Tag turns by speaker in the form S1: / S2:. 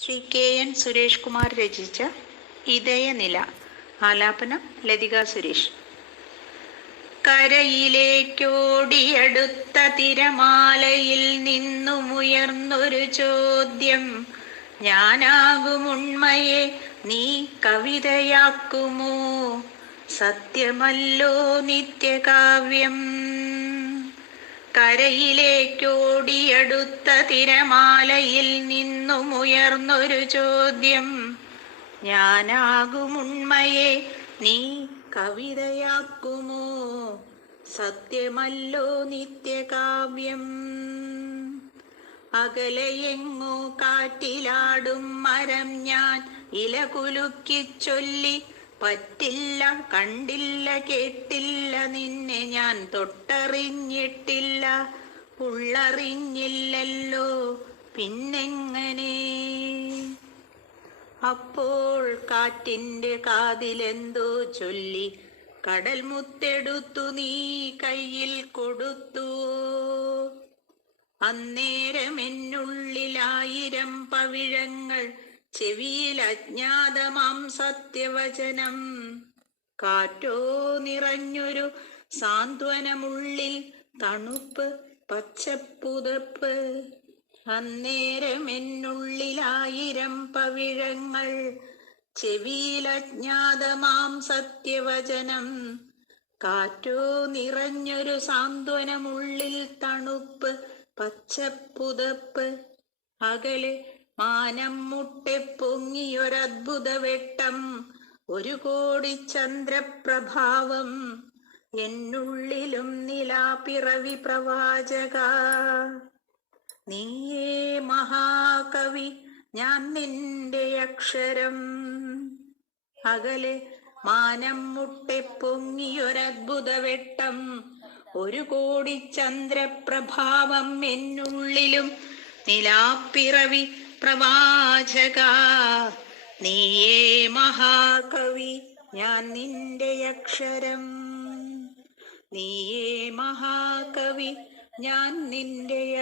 S1: Shri K N Suresh Kumar രചിച്ച ഇതയനില ആലാപനം ലതിക സുരേഷ്. കരയിലേക്കോടിയടുത്ത തിരമാലയിൽ നിന്നുമുയർന്നൊരു ചോദ്യം. ഞാനാകുമുണ്മയെ നീ കവിതയാക്കുമോ? സത്യമല്ലോ നിത്യകാവ്യം. കരയിലേക്കോടിയടുത്ത തിരമാലയിൽ നിന്നുമുയർന്നൊരു ചോദ്യം. ഞാനാകുമുണ്മയെ നീ കവിതയാക്കുമോ? സത്യമല്ലോ നിത്യകാവ്യം. അകലെയെങ്ങോ കാറ്റിലാടും മരം ഞാൻ ഇല കുലുക്കി ചൊല്ലി പറ്റില്ല കണ്ടില്ല കേട്ടില്ല നിന്നെ ഞാൻ തൊട്ടറിഞ്ഞിട്ടില്ല ഉള്ളറിഞ്ഞില്ലല്ലോ പിന്നെങ്ങനെ? അപ്പോൾ കാറ്റിന്റെ കാതിലെന്തോ ചൊല്ലി കടൽ മുത്തെടുത്തു നീ കയ്യിൽ കൊടുത്തു. അന്നേരം എന്നുള്ളിലായിരം പവിഴങ്ങൾ ചെവിയിൽ അജ്ഞാതമാം സത്യവചനം. കാറ്റോ നിറഞ്ഞൊരു സാന്ത്വനമുള്ളിൽ തണുപ്പ് പച്ചപ്പുതപ്പ്. അന്നേരം എന്നുള്ളിലായിരം പവിഴങ്ങൾ. ചെവിയിൽ അജ്ഞാതമാം സത്യവചനം. കാറ്റോ നിറഞ്ഞൊരു സാന്ത്വനമുള്ളിൽ തണുപ്പ് പച്ചപ്പുതപ്പ്. അകലെ മാനം മുട്ടെ പൊങ്ങിയൊരദ്ഭുത വെട്ടം ഒരു കോടി ചന്ദ്രപ്രഭാവം എന്നുള്ളിലും നിലാപിറവി പ്രവാചക. നീയേ മഹാകവി ഞാൻ നിന്റെ അക്ഷരം. അകലെ മാനം മുട്ടെ പൊങ്ങിയൊരദ്ഭുത വെട്ടം ഒരു കോടി ചന്ദ്രപ്രഭാവം എന്നുള്ളിലും നിലാപ്പിറവി പ്രവാചക നീയേ മഹാകവി ഞാൻ നിന്റെ അക്ഷരം. നീയേ മഹാകവി ഞാൻ നിന്റെ